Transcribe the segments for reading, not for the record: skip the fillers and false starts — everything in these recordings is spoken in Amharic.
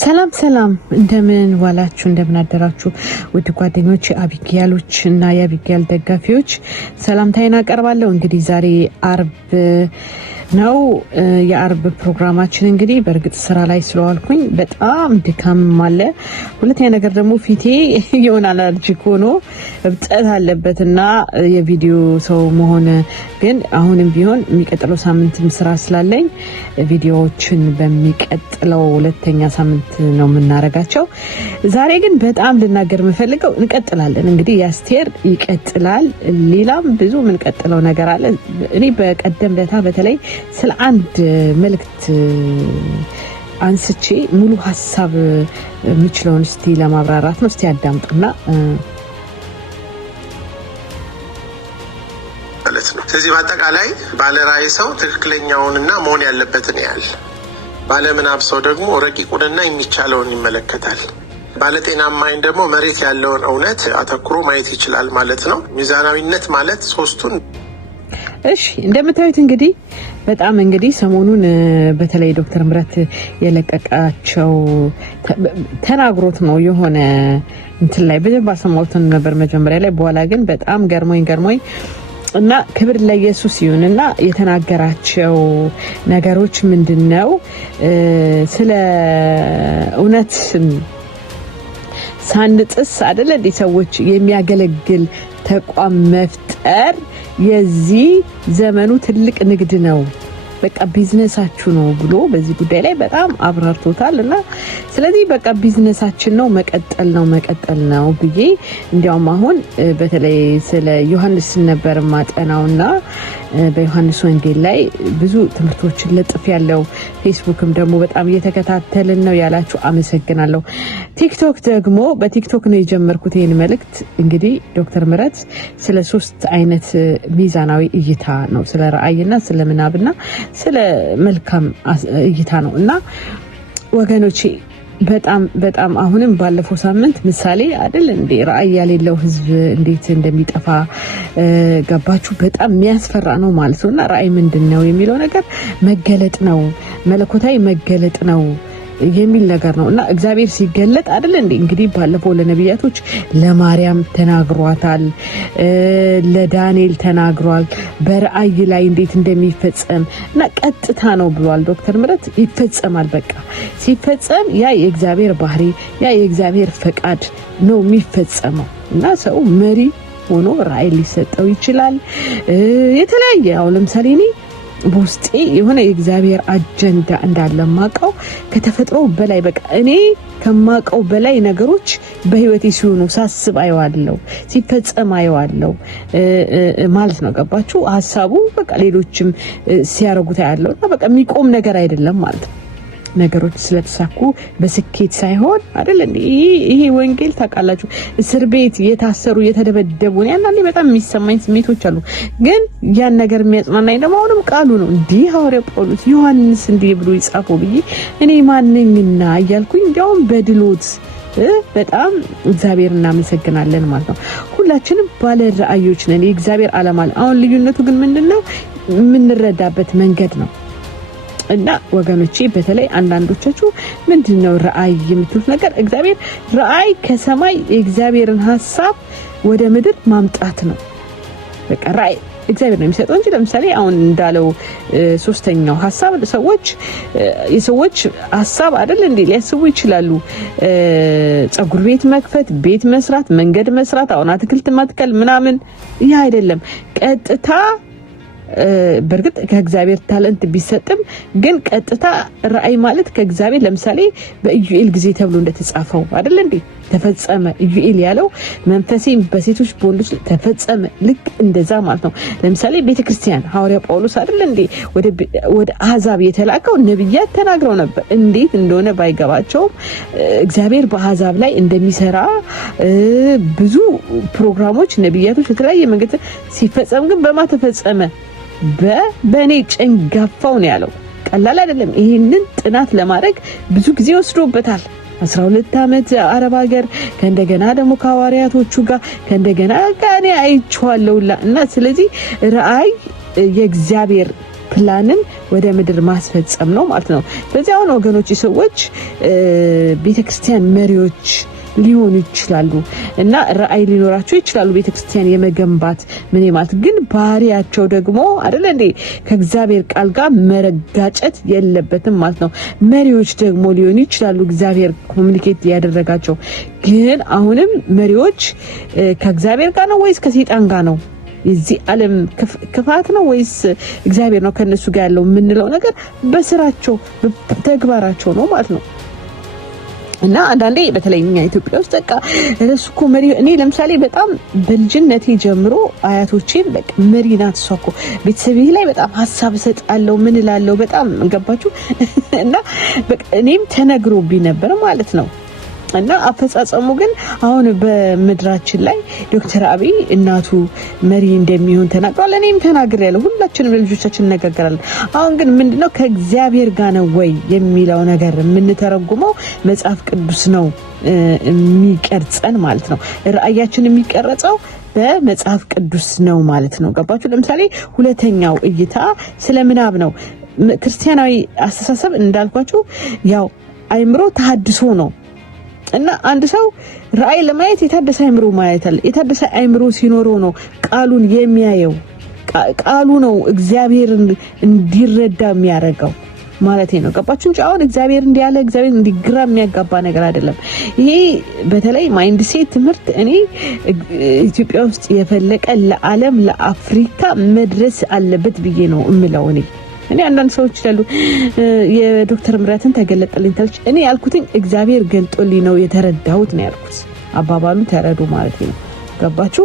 ሰላም እንደምን ዋላችሁ እንደምን አደራችሁ ውድ ጓደኞች አቢጊያሎች እና የአቢጊያል ደጋፊዎች ሰላምታዬን አቀርባለሁ። እንግዲህ ዛሬ አርብ ነው። የአርብ ፕሮግራማችን እንግዲህ በእርግጥ ስራ ላይ ስለዋልኩኝ በጣም ድካም አለ። ሁለተኛ ነገር ደግሞ ፊቴ የሆነ አለርጂክ ሆኖ እብጠት አለበትና የቪዲዮ ሰው መሆን ግን አሁንም ቢሆን የሚቀጥለው ሳምንትም ስራ ስላለኝ ቪዲዮዎችን በሚቀጥለው ሁለተኛ ሳምንት ነው የምናረጋቸው። ዛሬ ግን በጣም ልናገር የምፈልገው እንቀጥላለን። እንግዲህ ያስቴር ይቀጥላል። ሌላም ብዙ የምንቀጥለው ነገር አለ። እኔ በቀደም ለታ በተለይ ስለ አንድ መልእክት አንስቼ ሙሉ ሀሳብ የምችለውን እስቲ ለማብራራት ነው። እስቲ አዳምጡና ማለት ነው። ስለዚህ በአጠቃላይ ባለራዕይ ሰው ትክክለኛውንና መሆን ያለበትን ያህል፣ ባለምናብ ሰው ደግሞ ረቂቁንና የሚቻለውን ይመለከታል። ባለጤናማ ዓይን ደግሞ መሬት ያለውን እውነት አተኩሮ ማየት ይችላል ማለት ነው። ሚዛናዊነት ማለት ሶስቱን። እሺ እንደምታዩት እንግዲህ በጣም እንግዲህ ሰሞኑን በተለይ ዶክተር ምህረት የለቀቃቸው ተናግሮት ነው የሆነ እንትን ላይ በደንብ አሰማሁትን ነበር መጀመሪያ ላይ። በኋላ ግን በጣም ገርሞኝ እና ክብር ለኢየሱስ ይሁንና የተናገራቸው ነገሮች ምንድነው? ስለ እውነት ሳንጥስ አይደለ እንዴ ሰዎች የሚያገለግል ተቋም መፍጠር የዚህ ዘመኑ ትልቅ ንግድ ነው፣ በቃ ቢዝነሳችሁ ነው ብሎ በዚህ ጉዳይ ላይ በጣም አብራርቶታል። እና ስለዚህ በቃ ቢዝነሳችን ነው መቀጠል ነው ብዬ እንዲያውም አሁን በተለይ ስለ ዮሐንስ ነበር ማጠናውና በዮሐንስ ወንጌል ላይ ብዙ ትምህርቶችን ለጥፍ ያለው ፌስቡክም ደግሞ በጣም እየተከታተልን ነው ያላችሁ አመሰግናለሁ። ቲክቶክ ደግሞ በቲክቶክ ነው የጀመርኩት ይሄን መልእክት። እንግዲህ ዶክተር ምህረት ስለ ሶስት አይነት ሚዛናዊ እይታ ነው፣ ስለ ራዕይና ስለ ምናብና ስለ መልካም እይታ ነው። እና ወገኖቼ በጣም አሁንም ባለፈው ሳምንት ምሳሌ አይደል እንዴ ራዕይ ያሌለው ህዝብ እንዴት እንደሚጠፋ ገባችሁ? በጣም የሚያስፈራ ነው ማለት ነውና ራዕይ ምንድነው የሚለው ነገር መገለጥ ነው፣ መለኮታዊ መገለጥ ነው የሚል ነገር ነው። እና እግዚአብሔር ሲገለጥ አይደል እንዴ እንግዲህ ባለፈው ለነቢያቶች ለማርያም ተናግሯታል፣ ለዳንኤል ተናግሯል፣ በራእይ ላይ እንዴት እንደሚፈጸም እና ቀጥታ ነው ብሏል ዶክተር ምህረት። ይፈጸማል። በቃ ሲፈጸም ያ የእግዚአብሔር ባህሪ ያ የእግዚአብሔር ፈቃድ ነው የሚፈጸመው። እና ሰው መሪ ሆኖ ራእይ ሊሰጠው ይችላል። የተለያየ አሁን ለምሳሌ እኔ በውስጤ የሆነ የእግዚአብሔር አጀንዳ እንዳለ ማቀው ከተፈጥሮ በላይ በቃ እኔ ከማቀው በላይ ነገሮች በህይወቴ ሲሆኑ ሳስብ አየዋለሁ፣ ሲፈጸም አየዋለሁ ማለት ነው። ገባችሁ? ሐሳቡ በቃ ሌሎችም ሲያረጉት ያለው እና በቃ የሚቆም ነገር አይደለም ማለት ነው። ነገሮች ስለተሳኩ በስኬት ሳይሆን አይደል እንዴ ይሄ ወንጌል ታውቃላችሁ። እስር ቤት የታሰሩ የተደበደቡ ያንዳንዴ በጣም የሚሰማኝ ስሜቶች አሉ። ግን ያን ነገር የሚያጽናናኝ ደግሞ አሁንም ቃሉ ነው። እንዲህ ሐዋርያው ጳውሎስ ዮሐንስ እንዲህ ብሎ ይጻፈው ብዬ እኔ ማንኝና እያልኩኝ እንዲያውም በድሎት በጣም እግዚአብሔር እናመሰግናለን ማለት ነው። ሁላችንም ባለ ራእዮች ነን። የእግዚአብሔር ዓላማ አለ። አሁን ልዩነቱ ግን ምንድነው? የምንረዳበት መንገድ ነው። እና ወገኖቼ በተለይ አንዳንዶቻችሁ ምንድነው ራእይ የምትሉት ነገር? እግዚአብሔር ራእይ ከሰማይ የእግዚአብሔርን ሐሳብ ወደ ምድር ማምጣት ነው። በቃ ራእይ እግዚአብሔር ነው የሚሰጠው እንጂ ለምሳሌ አሁን እንዳለው ሶስተኛው ሐሳብ የሰዎች ሐሳብ አይደል እንዴ ሊያስቡ ይችላሉ። ጸጉር ቤት መክፈት፣ ቤት መስራት፣ መንገድ መስራት፣ አሁን አትክልት ማትከል ምናምን ይሄ አይደለም። ቀጥታ በርግጥ ከእግዚአብሔር ታለንት ቢሰጥም ግን ቀጥታ ራእይ ማለት ከእግዚአብሔር ለምሳሌ በኢዩኤል ጊዜ ተብሎ እንደተጻፈው አይደል እንዴ ተፈጸመ። ኢዩኤል ያለው መንፈሴ በሴቶች በወንዶች ተፈጸመ፣ ልክ እንደዛ ማለት ነው። ለምሳሌ ቤተክርስቲያን ሐዋርያ ጳውሎስ አይደል እንዴ ወደ አሕዛብ የተላከው ነብያት ተናግረው ነበር። እንዴት እንደሆነ ባይገባቸውም እግዚአብሔር በአሕዛብ ላይ እንደሚሰራ ብዙ ፕሮግራሞች ነብያቶች የተለያየ መንገድ ሲፈጸም ግን በማ ተፈጸመ? በእኔ ጭንጋፋው ነው ያለው። ቀላል አይደለም። ይሄንን ጥናት ለማድረግ ብዙ ጊዜ ወስዶበታል። 12 ዓመት አረብ ሀገር ከእንደገና ደግሞ ከሐዋርያቶቹ ጋር ከእንደገና ጋር አይቼዋለሁላ። እና ስለዚህ ራእይ የእግዚአብሔር ፕላንን ወደ ምድር ማስፈጸም ነው ማለት ነው። ስለዚህ አሁን ወገኖች ሰዎች ቤተክርስቲያን መሪዎች ሊሆኑ ይችላሉ እና ራዕይ ሊኖራቸው ይችላሉ ቤተክርስቲያን የመገንባት ምን ማለት ግን ባህሪያቸው ደግሞ አይደል እንዴ ከእግዚአብሔር ቃል ጋር መረጋጨት የለበትም ማለት ነው። መሪዎች ደግሞ ሊሆኑ ይችላሉ እግዚአብሔር ኮሙኒኬት ያደረጋቸው ግን አሁንም መሪዎች ከእግዚአብሔር ጋር ነው ወይስ ከሰይጣን ጋር ነው? የዚህ ዓለም ክፋት ነው ወይስ እግዚአብሔር ነው ከነሱ ጋር ያለው የምንለው ነገር በስራቸው በተግባራቸው ነው ማለት ነው። እና አንዳንዴ በተለይ እኛ ኢትዮጵያ ውስጥ በቃ እሱኮ መሪ እኔ ለምሳሌ በጣም በልጅነቴ ጀምሮ አያቶቼን በቃ መሪ ናት እሷ እኮ ቤተሰቤ ላይ በጣም ሀሳብ ሰጣለው ምን እላለሁ በጣም ገባችሁ እና በቃ እኔም ተነግሮብኝ ነበር ማለት ነው። እና አፈጻጸሙ ግን አሁን በመድራችን ላይ ዶክተር አብይ እናቱ መሪ እንደሚሆን ተናግሯል። እኔም ተናግሬያለሁ። ሁላችንም ለልጆቻችን እንነጋገራለን። አሁን ግን ምንድነው ከእግዚአብሔር ጋር ነው ወይ የሚለው ነገር የምንተረጉመው መጽሐፍ ቅዱስ ነው የሚቀርጸን ማለት ነው። ራእያችን የሚቀረጸው በመጽሐፍ ቅዱስ ነው ማለት ነው። ገባችሁ? ለምሳሌ ሁለተኛው እይታ ስለ ምናብ ነው። ክርስቲያናዊ አስተሳሰብ እንዳልኳችሁ ያው አይምሮ ተሐድሶ ነው እና አንድ ሰው ራእይ ለማየት የታደሰ አይምሮ ማየት አለ። የታደሰ አይምሮ ሲኖረው ነው ቃሉን የሚያየው። ቃሉ ነው እግዚአብሔርን እንዲረዳ የሚያደርገው ማለት ነው። ገባችሁ? እንጂ አሁን እግዚአብሔር እንዲያለ እግዚአብሔር እንዲግራ የሚያጋባ ነገር አይደለም። ይሄ በተለይ ማይንድ ሴት ትምህርት እኔ ኢትዮጵያ ውስጥ የፈለቀ ለዓለም ለአፍሪካ መድረስ አለበት ብዬ ነው እምለው እኔ አንዳንድ ሰዎች ይላሉ የዶክተር ምራትን ተገለጠልኝ ታልች እኔ ያልኩትኝ እግዚአብሔር ገልጦልኝ ነው የተረዳሁት ነው ያልኩት። አባባሉ ተረዱ ማለት ነው። ገባችሁ?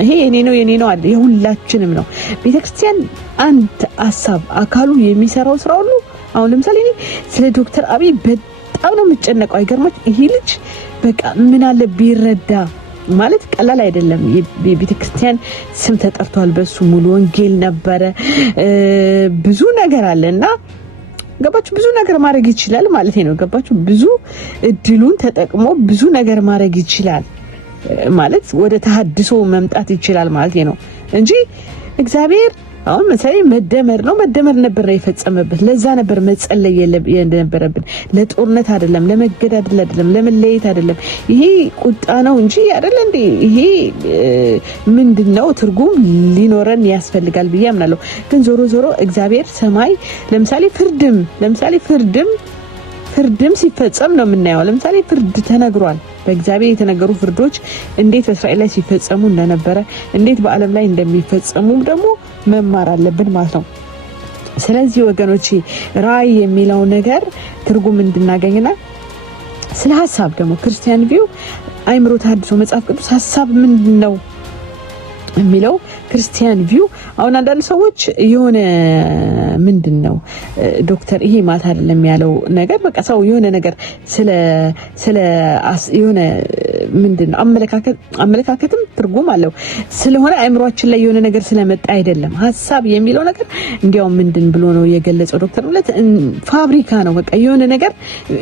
ይሄ የኔ ነው አይደል? የሁላችንም ነው። ቤተክርስቲያን አንድ ሐሳብ አካሉ የሚሰራው ስራ ሁሉ አሁን ለምሳሌ እኔ ስለ ዶክተር አብይ በጣም ነው የምጨነቀው። አይገርማችሁ? ይሄ ልጅ በቃ ምን አለ ቢረዳ ማለት ቀላል አይደለም። የቤተክርስቲያን ስም ተጠርቷል በሱ ሙሉ ወንጌል ነበረ ብዙ ነገር አለና ገባችሁ? ብዙ ነገር ማድረግ ይችላል ማለት ነው። ገባችሁ? ብዙ እድሉን ተጠቅሞ ብዙ ነገር ማድረግ ይችላል ማለት ወደ ተሐድሶ መምጣት ይችላል ማለት ነው እንጂ እግዚአብሔር አሁን መሰለኝ መደመር ነበር የፈጸመበት። ለዛ ነበር መጸለይ የነበረብን። ለጦርነት አይደለም፣ ለመገዳደል አይደለም፣ ለመለየት አይደለም። ይሄ ቁጣ ነው እንጂ አይደል እንዴ? ይሄ ምንድነው ትርጉም ሊኖረን ያስፈልጋል ብዬ አምናለሁ። ግን ዞሮ እግዚአብሔር ሰማይ ለምሳሌ ፍርድም ሲፈጸም ነው የምናየው። ለምሳሌ ፍርድ ተነግሯል። በእግዚአብሔር የተነገሩ ፍርዶች እንዴት በእስራኤል ላይ ሲፈጸሙ እንደነበረ እንዴት በዓለም ላይ እንደሚፈጸሙ ደግሞ መማር አለብን ማለት ነው። ስለዚህ ወገኖቼ ራእይ የሚለው ነገር ትርጉም እንድናገኝና ስለ ሐሳብ ደግሞ ክርስቲያን ቪው አይምሮ ተሐድሶ መጽሐፍ ቅዱስ ሐሳብ ምንድነው የሚለው ክርስቲያን ቪው አሁን አንዳንድ ሰዎች የሆነ ምንድነው ዶክተር ይሄ ማለት አይደለም ያለው ነገር በቃ ሰው የሆነ ነገር ስለ የሆነ ምንድነው አመለካከትም ትርጉም አለው ስለሆነ አይምሮአችን ላይ የሆነ ነገር ስለመጣ አይደለም። ሐሳብ የሚለው ነገር እንዲያው ምንድን ብሎ ነው የገለጸው ዶክተር ማለት ፋብሪካ ነው። በቃ የሆነ ነገር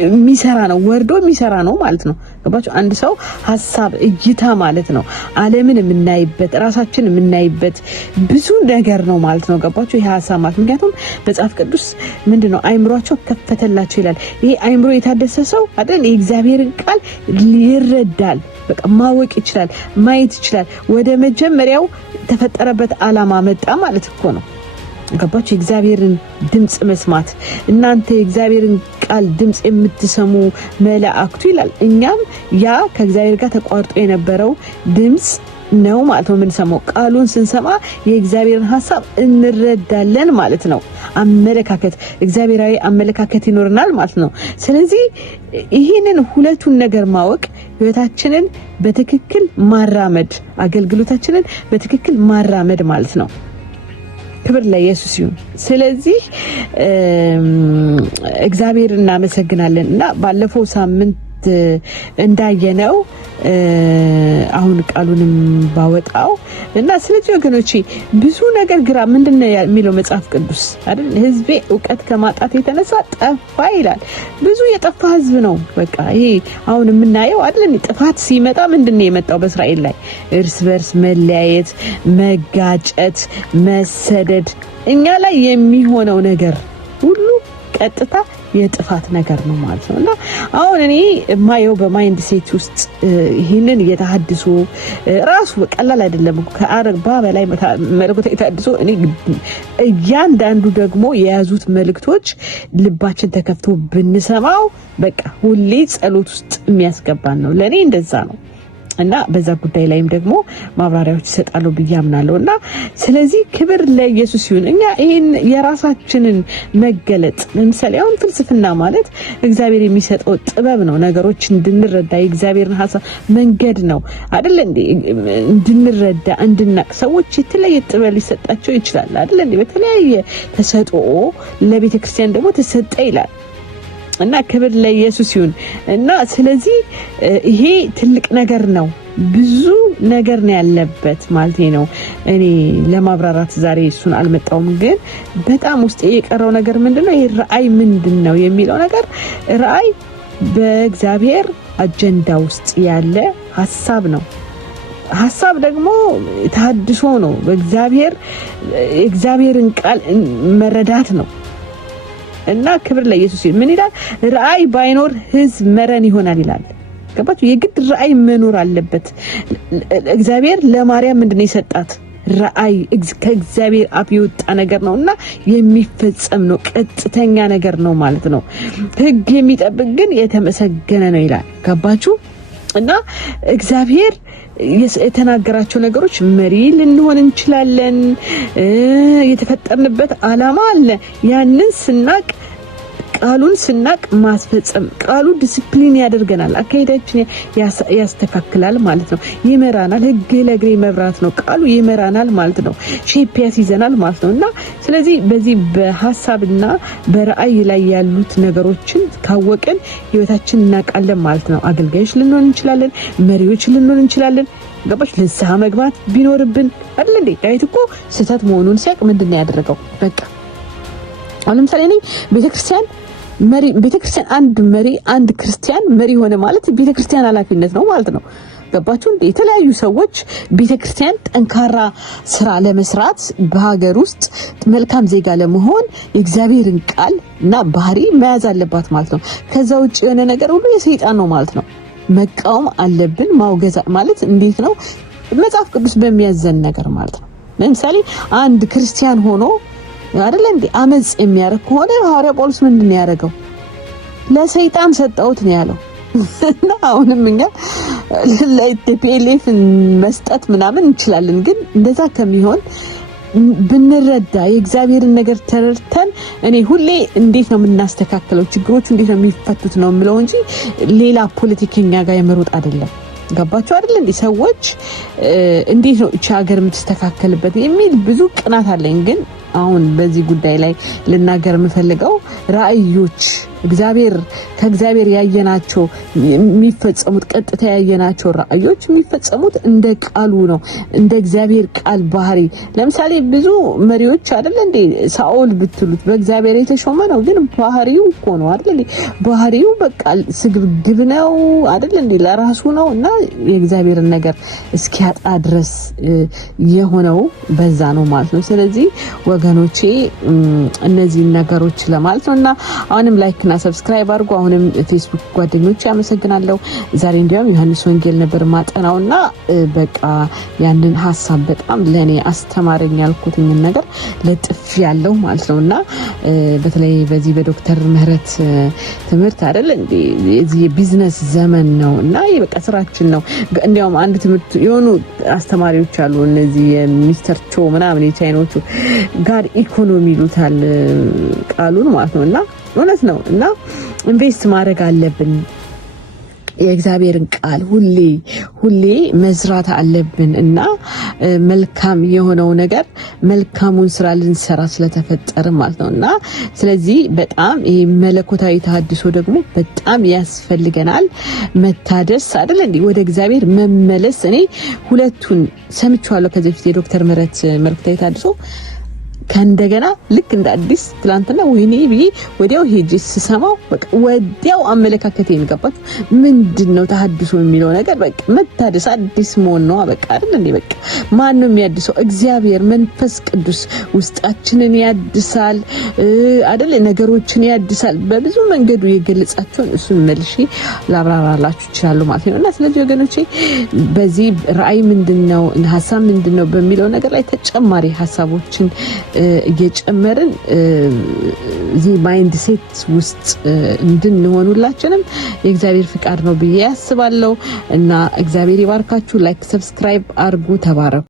የሚሰራ ነው ወርዶ የሚሰራ ነው ማለት ነው። ገባችሁ? አንድ ሰው ሐሳብ እይታ ማለት ነው ዓለምን የምናይበት ራሳችን የምናይበት ብዙ ነገር ነው ማለት ነው። ገባችሁ? ይሄ ሐሳብ ማለት ምክንያቱም መጽሐፍ ቅዱስ ምንድነው አይምሮአቸው ከፈተላቸው ይላል። ይሄ አይምሮ የታደሰ ሰው አይደል የእግዚአብሔርን ቃል ይረዳል። በቃ ማወቅ ይችላል፣ ማየት ይችላል። ወደ መጀመሪያው ተፈጠረበት ዓላማ መጣ ማለት እኮ ነው። ገባችሁ? የእግዚአብሔርን ድምጽ መስማት እናንተ የእግዚአብሔርን ቃል ድምጽ የምትሰሙ መላእክቱ ይላል። እኛም ያ ከእግዚአብሔር ጋር ተቋርጦ የነበረው ድምጽ ነው ማለት ነው የምንሰማው። ቃሉን ስንሰማ የእግዚአብሔርን ሐሳብ እንረዳለን ማለት ነው። አመለካከት እግዚአብሔራዊ አመለካከት ይኖርናል ማለት ነው። ስለዚህ ይሄንን ሁለቱን ነገር ማወቅ ህይወታችንን በትክክል ማራመድ አገልግሎታችንን በትክክል ማራመድ ማለት ነው። ክብር ለኢየሱስ ይሁን። ስለዚህ እግዚአብሔር እናመሰግናለን እና ባለፈው ሳምንት እንዳየነው አሁን ቃሉንም ባወጣው እና ስለዚህ ወገኖቼ ብዙ ነገር ግራ ምንድነው የሚለው መጽሐፍ ቅዱስ አይደል? ህዝቤ ዕውቀት ከማጣት የተነሳ ጠፋ ይላል። ብዙ የጠፋ ህዝብ ነው። በቃ ይሄ አሁን የምናየው አይደል? ጥፋት ሲመጣ ምንድነው የመጣው በእስራኤል ላይ? እርስ በርስ መለያየት፣ መጋጨት፣ መሰደድ። እኛ ላይ የሚሆነው ነገር ሁሉ ቀጥታ የጥፋት ነገር ነው ማለት ነው። እና አሁን እኔ ማየው በማይንድ ሴት ውስጥ ይሄንን የተሐድሶ ራሱ በቀላል አይደለም ከአርባ በላይ መልእክቶች የተሐድሶ እኔ እያንዳንዱ ደግሞ የያዙት መልእክቶች ልባችን ተከፍቶ ብንሰማው በቃ ሁሌ ጸሎት ውስጥ የሚያስገባን ነው። ለኔ እንደዛ ነው። እና በዛ ጉዳይ ላይም ደግሞ ማብራሪያዎች ይሰጣሉ ብዬ አምናለሁ። እና ስለዚህ ክብር ለኢየሱስ ይሁን። እኛ ይሄን የራሳችንን መገለጥ ለምሳሌ አሁን ፍልስፍና ማለት እግዚአብሔር የሚሰጠው ጥበብ ነው። ነገሮች እንድንረዳ የእግዚአብሔርን ሐሳብ መንገድ ነው አይደል እንዴ? እንድንረዳ እንድናቅ ሰዎች የተለየ ጥበብ ሊሰጣቸው ይችላል አይደል እንዴ? በተለያየ ተሰጥኦ ለቤተ ክርስቲያን ደግሞ ተሰጠ ይላል። እና ክብር ለኢየሱስ ይሁን። እና ስለዚህ ይሄ ትልቅ ነገር ነው። ብዙ ነገር ነው ያለበት ማለት ነው። እኔ ለማብራራት ዛሬ እሱን አልመጣውም፣ ግን በጣም ውስጥ የቀረው ነገር ምንድነው? ይሄ ራእይ ምንድነው የሚለው ነገር ራእይ በእግዚአብሔር አጀንዳ ውስጥ ያለ ሐሳብ ነው። ሐሳብ ደግሞ ተሐድሶ ነው። የእግዚአብሔርን ቃል መረዳት ነው። እና ክብር ለኢየሱስ ይሁን። ምን ይላል? ራእይ ባይኖር ህዝብ መረን ይሆናል ይላል። ገባችሁ? የግድ ራእይ መኖር አለበት። እግዚአብሔር ለማርያም ምንድነው የሰጣት? ራእይ ከእግዚአብሔር አፍ የወጣ ነገር ነውና የሚፈጸም ነው። ቀጥተኛ ነገር ነው ማለት ነው። ህግ የሚጠብቅ ግን የተመሰገነ ነው ይላል። ገባችሁ? እና እግዚአብሔር የተናገራቸው ነገሮች መሪ ልንሆን እንችላለን። የተፈጠርንበት ዓላማ አለ። ያንን ስናቅ ቃሉን ስናቅ ማስፈጸም ቃሉ ዲሲፕሊን ያደርገናል። አካሄዳችን ያስተካክላል ማለት ነው። ይመራናል። ህግ ለእግሬ መብራት ነው። ቃሉ ይመራናል ማለት ነው። ሼፕ ያስይዘናል ማለት ነው። እና ስለዚህ በዚህ በሐሳብና በራእይ ላይ ያሉት ነገሮችን ካወቅን ህይወታችን እናቃለን ማለት ነው። አገልጋዮች ልንሆን እንችላለን። መሪዎች ልንሆን እንችላለን። ገባሽ? ንስሐ መግባት ቢኖርብን አይደል እንዴ? ዳዊት እኮ ስህተት መሆኑን ሲያቅ ምንድነው ያደረገው? በቃ አሁን ለምሳሌ እኔ ቤተክርስቲያን አንድ ክርስቲያን መሪ ሆነ ማለት ቤተክርስቲያን ኃላፊነት ነው ማለት ነው። ገባችሁ እንዴ? የተለያዩ ሰዎች ቤተክርስቲያን ጠንካራ ስራ ለመስራት በሀገር ውስጥ መልካም ዜጋ ለመሆን የእግዚአብሔርን ቃል እና ባህሪ መያዝ አለባት ማለት ነው። ከዛ ውጭ የሆነ ነገር ሁሉ የሰይጣን ነው ማለት ነው። መቃወም አለብን። ማውገዝ ማለት እንዴት ነው? መጽሐፍ ቅዱስ በሚያዘን ነገር ማለት ነው። ለምሳሌ አንድ ክርስቲያን ሆኖ አይደል እንዴ አመጽ የሚያደርግ ከሆነ ሐዋርያ ጳውሎስ ምንድን ነው ያደረገው? ለሰይጣን ሰጠውት ነው ያለው። እና አሁንም እኛ ለኢፒኤልኤፍ መስጠት ምናምን እንችላለን፣ ግን እንደዛ ከሚሆን ብንረዳ የእግዚአብሔርን ነገር ተረድተን እኔ ሁሌ እንዴት ነው የምናስተካክለው ችግሮቹ እንዴት ነው የሚፈቱት ነው የምለው እንጂ ሌላ ፖለቲከኛ ጋር የመሮጥ አይደለም። ገባችሁ አይደል እንዴ? ሰዎች እንዴት ነው እቺ ሀገር የምትስተካከልበት የሚል ብዙ ቅናት አለኝ። ግን አሁን በዚህ ጉዳይ ላይ ልናገር የምፈልገው ራእዮች ከእግዚአብሔር ያየናቸው የሚፈጸሙት ቀጥታ ያየናቸው ራእዮች የሚፈጸሙት እንደ ቃሉ ነው፣ እንደ እግዚአብሔር ቃል ባህሪ። ለምሳሌ ብዙ መሪዎች አይደል እንዴ ሳኦል ብትሉት በእግዚአብሔር የተሾመ ነው፣ ግን ባህሪው እኮ ነው አይደል እንዴ? ባህሪው በቃ ስግብግብ ነው አይደል እንዴ? ለራሱ ነው እና የእግዚአብሔርን ነገር እስኪያጣ ድረስ የሆነው በዛ ነው ማለት ነው። ስለዚህ ወገኖቼ እነዚህ ነገሮች ለማለት ነውና አሁንም ላይክ እና ሰብስክራይብ አድርጉ። አሁንም ፌስቡክ ጓደኞቼ አመሰግናለሁ። ዛሬ እንዲያውም ዮሐንስ ወንጌል ነበር ማጠናውና በቃ ያንን ሐሳብ በጣም ለኔ አስተማረኝ ያልኩትኝ ነገር ለጥፍ ያለው ማለት ነውና በተለይ በዚህ በዶክተር ምህረት ትምህርት አይደል እንዴ የዚህ የቢዝነስ ዘመን ነውና በቃ ስራችን ነው። እንዲያውም አንድ ትምህርት የሆኑ አስተማሪዎች አሉ እነዚህ የሚስተር ቾ ምናምን የቻይኖቹ ጋር ኢኮኖሚ ይሉታል ቃሉን ማለት ነውና እውነት ነው። እና ኢንቨስት ማድረግ አለብን። የእግዚአብሔርን ቃል ሁሌ መዝራት አለብን እና መልካም የሆነው ነገር መልካሙን ስራ ልንሰራ ስለተፈጠረ ማለት ነውና ስለዚህ በጣም ይሄ መለኮታዊ ተሐድሶ ደግሞ በጣም ያስፈልገናል። መታደስ አይደል እንዴ ወደ እግዚአብሔር መመለስ። እኔ ሁለቱን ሰምቻለሁ ከዚህ በፊት የዶክተር ምህረት መለኮታዊ ተሐድሶ ከእንደገና ልክ እንደ አዲስ ትላንትና ወይኔ ብዬ ወዲያው ሄጄ ስሰማው በቃ ወዲያው አመለካከቴን ገባች። ምንድነው ተሐድሶ የሚለው ነገር? በቃ መታደስ አዲስ መሆን ነው። በቃ አይደል እንዴ በቃ ማን ነው የሚያድሰው? እግዚአብሔር መንፈስ ቅዱስ ውስጣችንን ያድሳል አይደል? ነገሮችን ያድሳል። በብዙ መንገዱ የገለጻቸውን እሱን መልሼ ላብራራላችሁ እችላለሁ ማለት ነውና ስለዚህ ወገኖቼ በዚህ ራእይ ምንድነው ሐሳብ ምንድነው በሚለው ነገር ላይ ተጨማሪ ሐሳቦችን እየጨመርን እዚህ ማይንድ ሴት ውስጥ እንድንሆን ሁላችንም የእግዚአብሔር ፍቃድ ነው ብዬ ያስባለሁ እና እግዚአብሔር ይባርካችሁ። ላይክ ሰብስክራይብ አድርጉ። ተባረኩ።